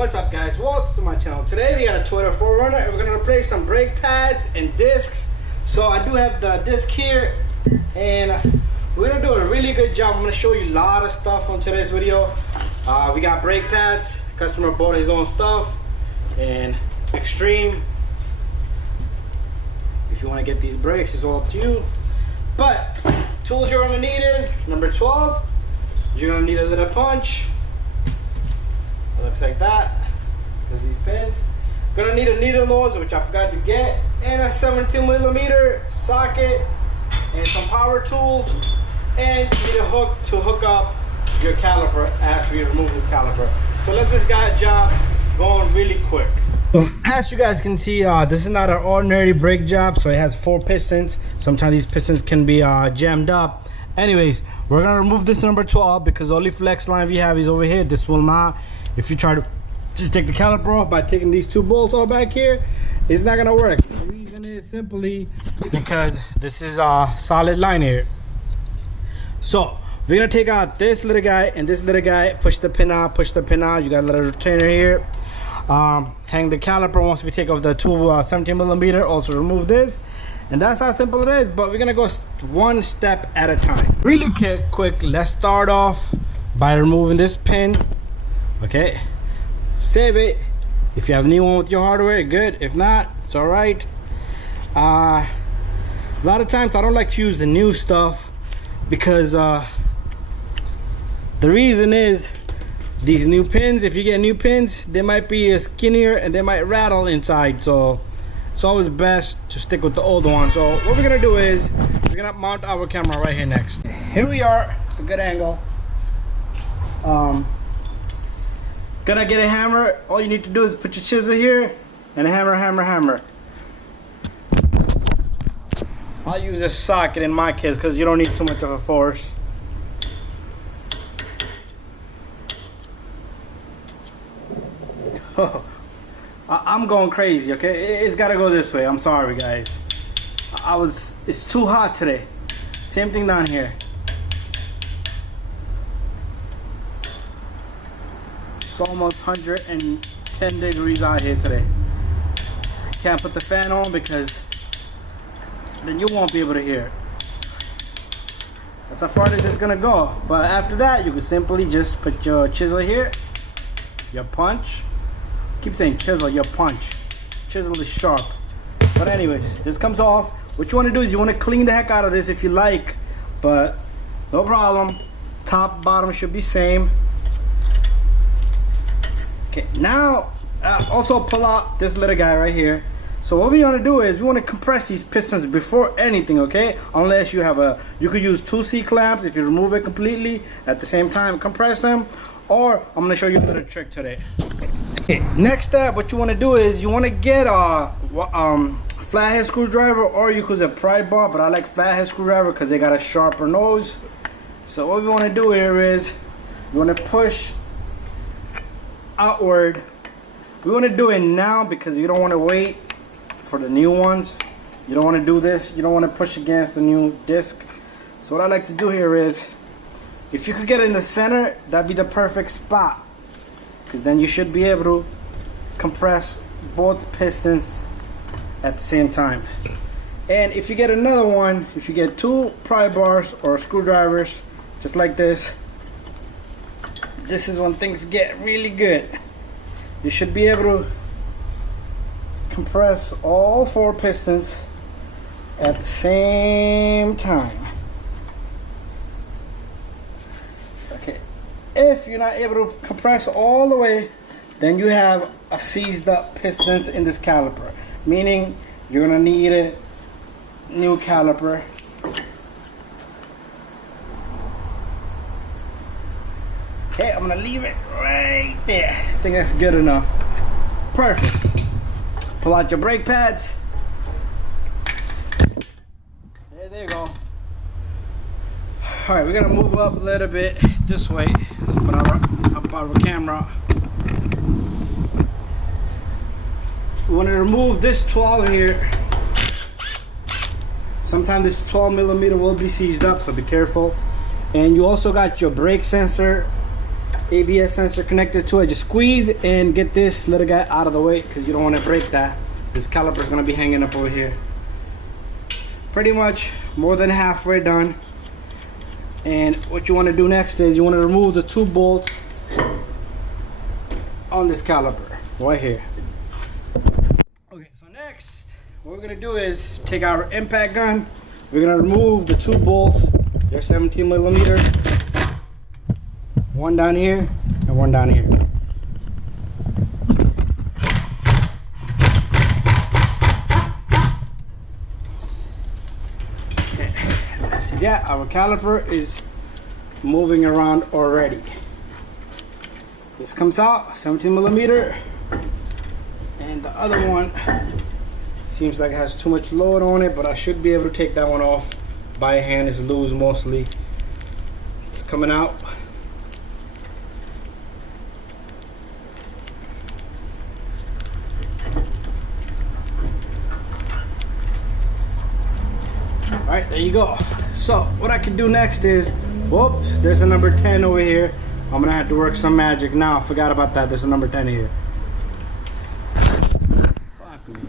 What's up, guys? Welcome to my channel. Today we got a Toyota 4Runner and we're gonna replace some brake pads and discs. So I do have the disc here and we're gonna do a really good job. I'm gonna show you a lot of stuff on today's video. We got brake pads. Customer bought his own stuff and extreme. If you want to get these brakes, it's all up to you. But tools you're gonna need is number 12. You're gonna need a little punch. It looks like that. There's these pins. Gonna need a needle nose, which I forgot to get, and a 17mm socket, and some power tools, and you need a hook to hook up your caliper as we remove this caliper. So let this guy job going really quick. So as you guys can see, this is not an ordinary brake job. So it has 4 pistons. Sometimes these pistons can be jammed up. Anyways, we're gonna remove this number 12 because the only flex line we have is over here. This will not. If you try to just take the caliper off by taking these 2 bolts all back here, it's not gonna work. The reason is simply because this is a solid line here. So we're gonna take out this little guy and this little guy, push the pin out, push the pin out. You got a little retainer here. Hang the caliper once we take off the 2 17mm. Also remove this, and that's how simple it is. But we're gonna go one step at a time. Really quick, let's start off by removing this pin. Okay, save it. If you have a new one with your hardware, good. If not, it's all right. A lot of times I don't like to use the new stuff because the reason is these new pins, if you get new pins, they might be skinnier and they might rattle inside. So it's always best to stick with the old one. So what we're gonna do is we're gonna mount our camera right here next. Here we are. It's a good angle. Gonna get a hammer. All you need to do is put your chisel here and a hammer. I'll use a socket in my case because you don't need too much of a force. Oh, I'm going crazy. Okay, it's gotta go this way. I'm sorry, guys. It's too hot today. Same thing down here. It's almost 110 degrees out here today. Can't put the fan on because then you won't be able to hear it. That's how far this is gonna go. But after that, you can simply just put your chisel here, your punch. Keep saying chisel, your punch. Chisel is sharp. But anyways, this comes off. What you want to do is you want to clean the heck out of this if you like, but no problem. Top, bottom should be same. Okay, now also pull out this little guy right here. So what we want to do is we want to compress these pistons before anything, okay? Unless you have you could use 2 C-clamps if you remove it completely at the same time, compress them. Or I'm going to show you a little trick today. Okay, next step, what you want to do is you want to get a flathead screwdriver, or you could use a pry bar, but I like flathead screwdriver because they got a sharper nose. So what we want to do here is you want to push outward. We want to do it now because you don't want to wait for the new ones. You don't want to do this. You don't want to push against the new disc. So what I like to do here is, if you could get in the center, that'd be the perfect spot, because then you should be able to compress both pistons at the same time. And if you get another one, if you get 2 pry bars or screwdrivers just like this, this is when things get really good. You should be able to compress all 4 pistons at the same time. Okay, if you're not able to compress all the way, then you have a seized up pistons in this caliper, meaning you're gonna need a new caliper. Okay, I'm gonna leave it right there. I think that's good enough. Perfect. Pull out your brake pads. Okay, there you go. Alright, we're gonna move up a little bit this way. Let's put up our camera. We want to remove this 12 here. Sometimes this 12mm will be seized up, so be careful. And you also got your brake sensor ABS sensor connected to it. Just squeeze and get this little guy out of the way because you don't want to break that. This caliper is going to be hanging up over here. Pretty much more than halfway done. And what you want to do next is you want to remove the 2 bolts on this caliper right here. Okay, so next what we're going to do is take our impact gun. We're going to remove the 2 bolts. They're 17 millimeter. One down here and one down here. Okay. See that? Our caliper is moving around already. This comes out 17 millimeter, and the other one seems like it has too much load on it, but I should be able to take that one off by hand. It's loose mostly. It's coming out. Alright, there you go. So what I can do next is, whoop, there's a number 10 over here. I'm gonna have to work some magic now. I forgot about that. There's a number 10 here. Fuck me.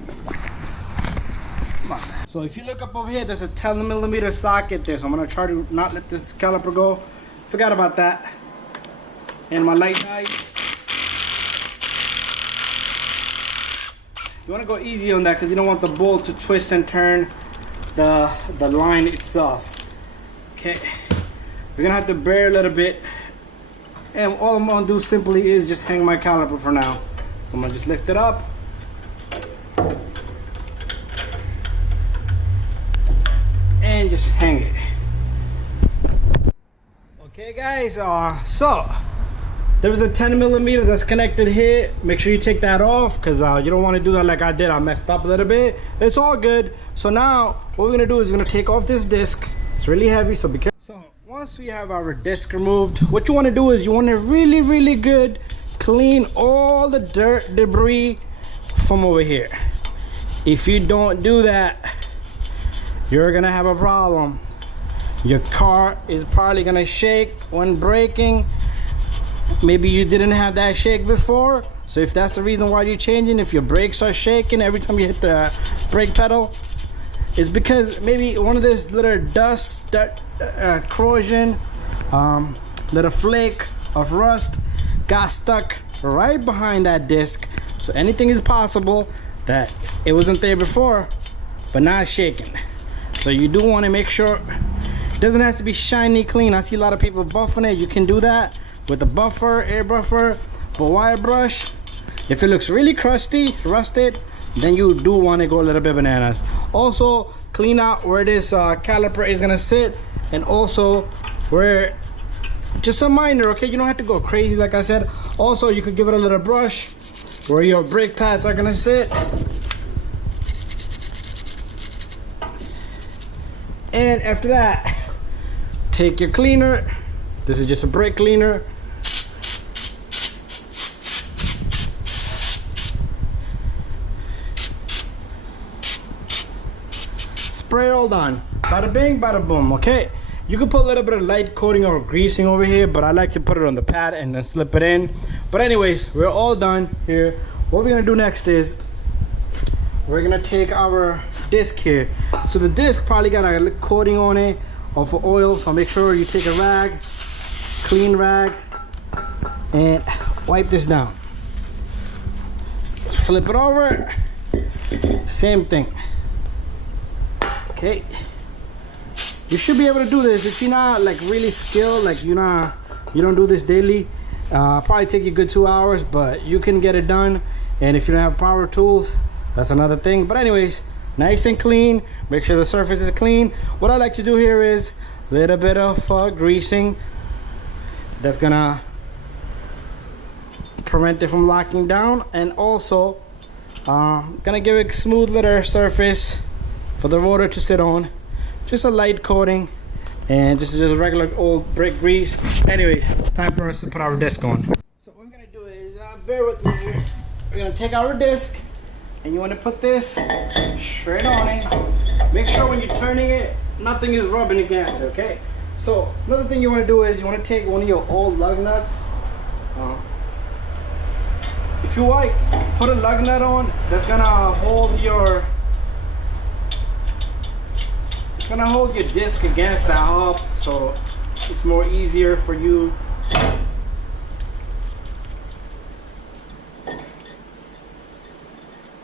Come on. So if you look up over here, there's a 10 millimeter socket there. So I'm gonna try to not let this caliper go. Forgot about that. And my light died. You wanna go easy on that because you don't want the bolt to twist and turn the line itself. Okay, we're gonna have to bear a little bit, and all I'm gonna do simply is just hang my caliper for now. So I'm gonna just lift it up and just hang it. Okay guys, so there was a 10 millimeter that's connected here. Make sure you take that off because you don't want to do that like I did. I messed up a little bit. It's all good. So now what we're gonna do is we're gonna take off this disc. It's really heavy, so be careful. So once we have our disc removed, what you want to do is you want to really good clean all the dirt, debris from over here. If you don't do that, you're gonna have a problem. Your car is probably gonna shake when braking. Maybe you didn't have that shake before, so if that's the reason why you're changing, if your brakes are shaking every time you hit the brake pedal, it's because maybe one of this little dust, corrosion, little flake of rust got stuck right behind that disc. So anything is possible that it wasn't there before, but now it's shaking. So you do want to make sure it doesn't have to be shiny clean. I see a lot of people buffing it. You can do that with a buffer, air buffer, but wire brush. If it looks really crusty, rusted, then you do want to go a little bit bananas. Also clean out where this caliper is gonna sit, and also where, just a minor, okay, you don't have to go crazy like I said. Also you could give it a little brush where your brake pads are gonna sit. And after that, take your cleaner. This is just a brake cleaner. Spray it all down. Bada bing, bada boom, okay? You can put a little bit of light coating or greasing over here, but I like to put it on the pad and then slip it in. But anyways, we're all done here. What we're gonna do next is we're gonna take our disc here. So the disc probably got a coating on it of oil, so make sure you take a rag, clean rag, and wipe this down. Flip it over, same thing. Okay, you should be able to do this. If you're not like really skilled, like you don't do this daily, probably take you a good 2 hours, but you can get it done. And if you don't have power tools, that's another thing. But anyways, nice and clean. Make sure the surface is clean. What I like to do here is a little bit of greasing. That's gonna prevent it from locking down, and also gonna give it a smooth little surface for the rotor to sit on. Just a light coating, and just regular old brake grease. Anyways, time for us to put our disc on. So what we're gonna do is bear with me here. We're gonna take our disc, and you want to put this straight on it. Make sure when you're turning it, nothing is rubbing against it, okay? So another thing you want to do is you want to take one of your old lug nuts, If you like, put a lug nut on. That's gonna hold your disc against the hub, so it's more easier for you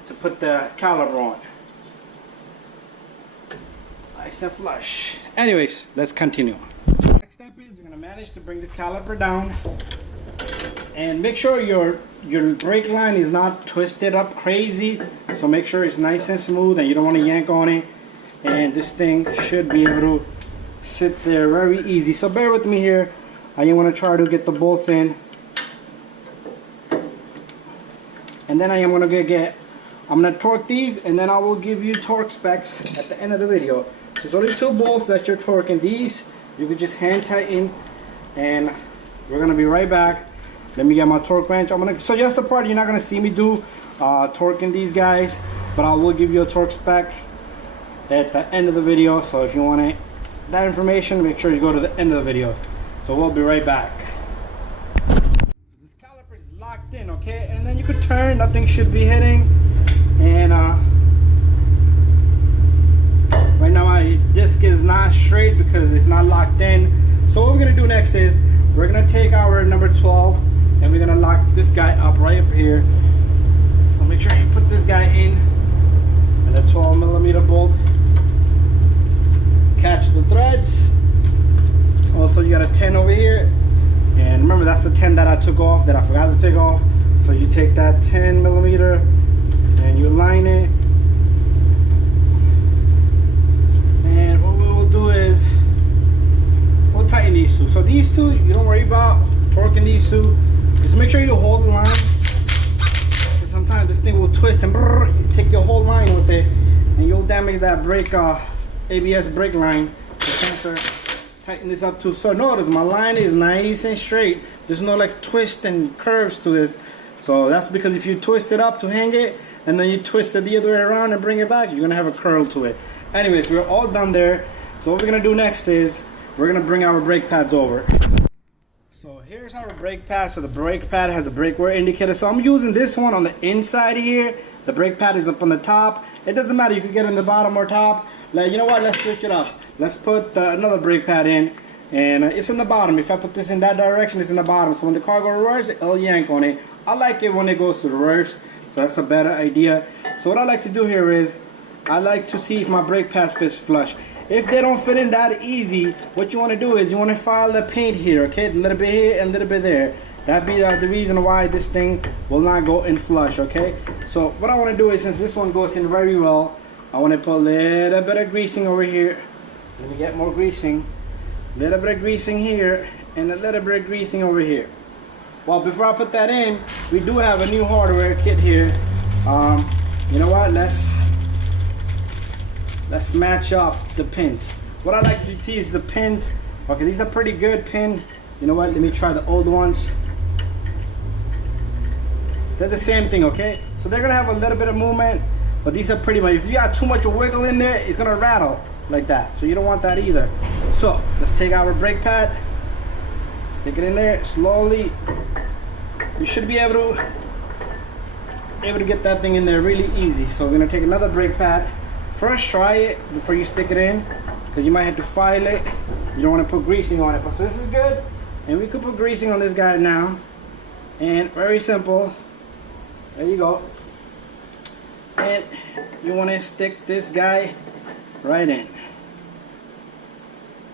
to put the caliper on. Nice and flush. Anyways, let's continue. Next step is you're gonna manage to bring the caliper down, and make sure your brake line is not twisted up crazy. So make sure it's nice and smooth, and you don't want to yank on it. And this thing should be able to sit there very easy. So bear with me here. I am going to try to get the bolts in, and then I'm going to torque these, and then I will give you torque specs at the end of the video. So it's only 2 bolts that you're torquing. These you can just hand tighten, and we're going to be right back. Let me get my torque wrench. So just the part you're not going to see me do torquing these guys, but I will give you a torque spec at the end of the video. So if you want that information, make sure you go to the end of the video. So we'll be right back. So this caliper is locked in, okay? And then you could turn, nothing should be hitting. And right now my disc is not straight because it's not locked in. So what we're gonna do next is we're gonna take our number 12 and we're gonna lock this guy up right up here. So make sure you put this guy in, and a 12mm bolt. Catch the threads. Also, you got a 10 over here, and remember that's the 10 that I took off, that I forgot to take off. So you take that 10mm and you line it, and what we will do is we'll tighten these two. So these two you don't worry about torquing these two. Just make sure you hold the line, because sometimes this thing will twist and you take your whole line with it, and you'll damage that brake ABS brake line. The sensor. Tighten this up too. So notice my line is nice and straight. There's no like twist and curves to this. So that's because if you twist it up to hang it, and then you twist it the other way around and bring it back, you're gonna have a curl to it. Anyways, we're all done there. So what we're gonna do next is we're gonna bring our brake pads over. So here's our brake pad. So the brake pad has a brake wear indicator. So I'm using this one on the inside here. The brake pad is up on the top. It doesn't matter, you can get it in the bottom or top. Like, you know what, let's switch it up. Let's put another brake pad in, and it's in the bottom. If I put this in that direction, it's in the bottom. So when the car goes reverse, it'll yank on it. I like it when it goes to reverse, so that's a better idea. So what I like to do here is I like to see if my brake pad fits flush. If they don't fit in that easy, what you want to do is you want to file the paint here, okay? A little bit here and a little bit there. That'd be the reason why this thing will not go in flush, okay? So what I want to do is, since this one goes in very well, I want to put a little bit of greasing over here. Let me get more greasing. A little bit of greasing here and a little bit of greasing over here. Well, before I put that in, we do have a new hardware kit here. You know what? Let's match up the pins. What I like to see is the pins. Okay, these are pretty good pin. You know what? Let me try the old ones. They're the same thing, okay? So they're gonna have a little bit of movement. But these are pretty much, if you got too much wiggle in there, it's gonna rattle like that. So you don't want that either. So let's take our brake pad, stick it in there slowly. You should be able to get that thing in there really easy. So we're gonna take another brake pad. First try it before you stick it in, because you might have to file it. You don't want to put greasing on it. But so this is good, and we could put greasing on this guy now. And very simple. There you go. And you want to stick this guy right in,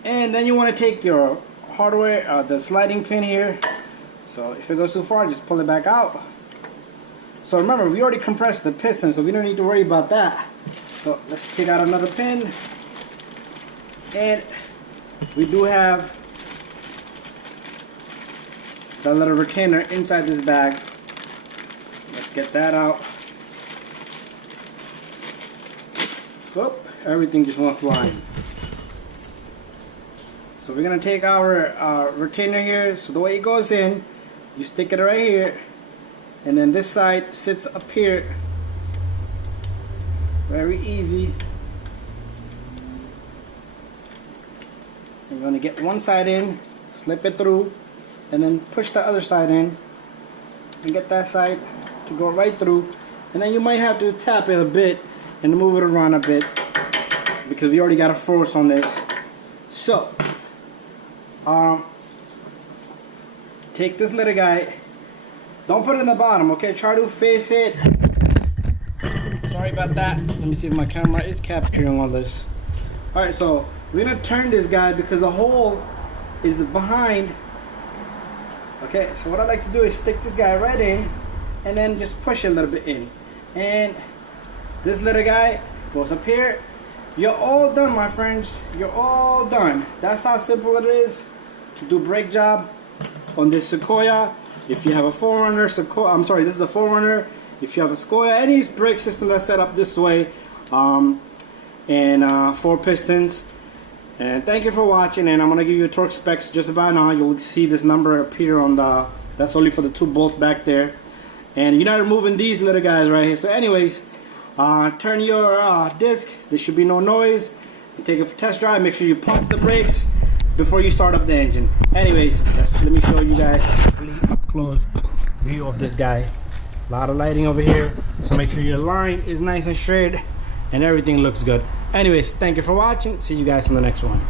and then you want to take your hardware, the sliding pin here. So if it goes too far, just pull it back out. So remember, we already compressed the piston, so we don't need to worry about that. So let's take out another pin, and we do have the little retainer inside this bag. Let's get that out. Whoop, everything just went flying. So we're gonna take our retainer here. So the way it goes in, you stick it right here, and then this side sits up here. Very easy. I'm gonna get one side in, slip it through, and then push the other side in. and get that side to go right through, and then you might have to tap it a bit and move it around a bit because we already got a force on this. So take this little guy, don't put it in the bottom, okay? Try to face it. Sorry about that. Let me see if my camera is capturing all this. Alright, so we're gonna turn this guy because the hole is behind. Okay, so what I like to do is stick this guy right in and then just push it a little bit in. And this little guy goes up here. You're all done, my friends. You're all done. That's how simple it is to do brake job on this Sequoia. If you have a 4Runner Sequoia, I'm sorry, this is a 4Runner. If you have a Sequoia, any brake system that's set up this way, and 4 pistons. And thank you for watching, and I'm gonna give you torque specs just about now. You'll see this number appear on the, that's only for the 2 bolts back there. And you're not removing these little guys right here. So anyways, turn your disc. There should be no noise. You take a test drive, make sure you pump the brakes before you start up the engine. Anyways, let me show you guys a complete up close view of this guy. A lot of lighting over here, so make sure your line is nice and straight and everything looks good. Anyways, thank you for watching. See you guys in the next one.